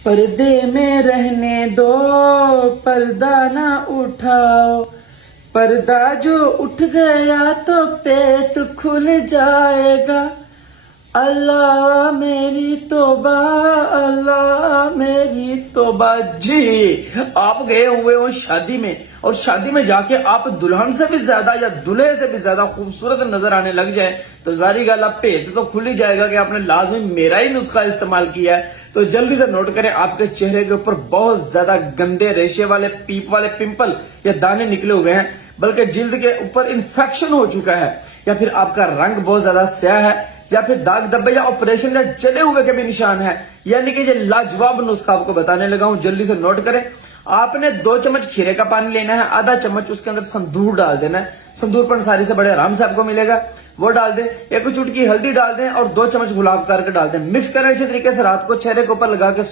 पर्दे में रहने दो, पर्दा ना उठाओ, पर्दा जो उठ गया तो पेट खुल जाएगा। अल्लाह मेरी तौबा, अल्लाह मेरी तौबा। जी, आप गए हुए हो शादी में, और शादी में जाके आप दुल्हन से भी ज्यादा या दूल्हे से भी ज्यादा खूबसूरत नजर आने लग जाए तो जारी गल आप भेद तो खुल ही जाएगा कि आपने लाजमी मेरा ही नुस्खा इस्तेमाल किया है। तो जल्दी से नोट करें, आपके चेहरे के ऊपर बहुत ज्यादा गंदे रेशे वाले, पीप वाले पिंपल या दाने निकले हुए हैं, बल्कि जिल्द के ऊपर इन्फेक्शन हो चुका है, या फिर आपका रंग बहुत ज्यादा स्याह है, या फिर दाग धब्बे या ऑपरेशन या जले हुए के भी निशान है, यानी कि ये लाजवाब नुस्खा आपको बताने लगा हूं। जल्दी से नोट करें। आपने 2 चम्मच खीरे का पानी लेना है, आधा चम्मच उसके अंदर संदूर डाल देना है। संदूर पंसारी से बड़े आराम से आपको मिलेगा, वो डाल दें। 1 चुटकी हल्दी डाल दें और 2 चम्मच गुलाब का अर्क डाल दें। मिक्स करें अच्छे तरीके से, रात को चेहरे के ऊपर लगा के